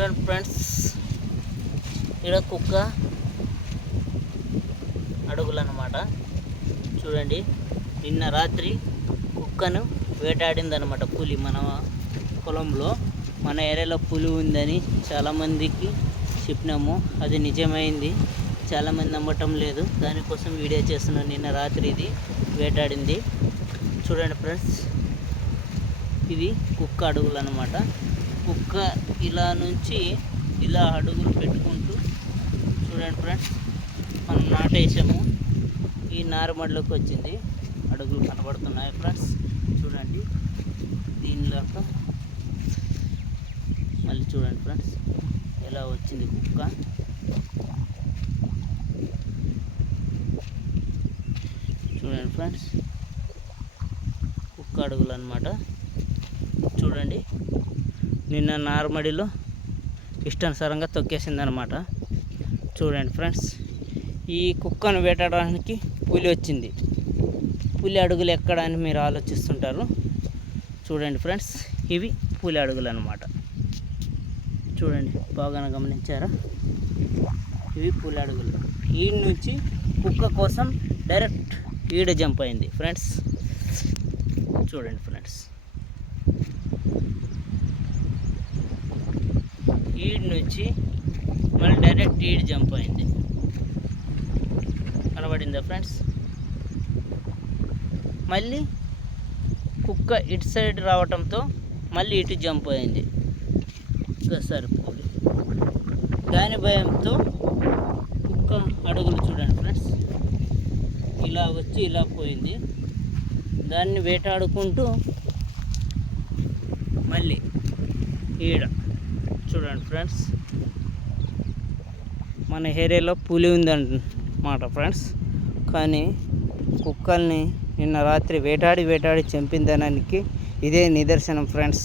చూడండి ఫ్రెండ్స్, ఇక్కడ కుక్క అడుగులు అన్నమాట. చూడండి, నిన్న రాత్రి కుక్కను వేటాడిందనమాట పులి. మన పొలంలో మన ఏరియాలో పులి ఉందని చాలామందికి చెప్పినాము, అది నిజమైంది. చాలామంది నమ్మటం లేదు, దానికోసం వీడియో చేస్తున్నాను. నిన్న రాత్రి ఇది వేటాడింది. చూడండి ఫ్రెండ్స్, ఇవి కుక్క అడుగులు అన్నమాట. కుక్క ఇలా నుంచి ఇలా అడుగులు పెట్టుకుంటూ, చూడండి ఫ్రెండ్స్, మనం నాటేసాము, ఈ నారుమడిలోకి వచ్చింది. అడుగులు కనబడుతున్నాయి ఫ్రెండ్స్, చూడండి. దీనిలోకి మళ్ళీ చూడండి ఫ్రెండ్స్, ఎలా వచ్చింది కుక్క. చూడండి ఫ్రెండ్స్, కుక్క అడుగులు అన్నమాట. చూడండి, నిన్న నార్మడిలో ఇష్టానుసారంగా తొక్కేసింది అనమాట. చూడండి ఫ్రెండ్స్, ఈ కుక్కను వేటాడడానికి పులి వచ్చింది. పులి అడుగులు ఎక్కడ అని మీరు ఆలోచిస్తుంటారు. చూడండి ఫ్రెండ్స్, ఇవి పులి అడుగులు అన్నమాట. చూడండి, బాగా గమనించారా? ఇవి పులి అడుగులు. ఈడ నుంచి కుక్క కోసం డైరెక్ట్ ఈడ జంప్ అయింది ఫ్రెండ్స్. చూడండి ఫ్రెండ్స్, ఈడ్ నుంచి మళ్ళీ డైరెక్ట్ ఈడ్ జంప్ అయింది. కనబడిందా ఫ్రెండ్స్? మళ్ళీ కుక్క ఇటు సైడ్ రావటంతో మళ్ళీ ఇటు జంప్ అయింది. సరిపోయి దాని భయంతో కుక్క అడుగులు చూడండి ఫ్రెండ్స్, ఇలా వచ్చి ఇలా పోయింది. దాన్ని వేటాడుకుంటూ మళ్ళీ ఈడ చూడండి ఫ్రెండ్స్, మన ఏరియాలో పులి ఉందన్నమాట ఫ్రెండ్స్. కానీ కుక్కల్ని నిన్న రాత్రి వేటాడి చంపిందనడానికి ఇదే నిదర్శనం ఫ్రెండ్స్.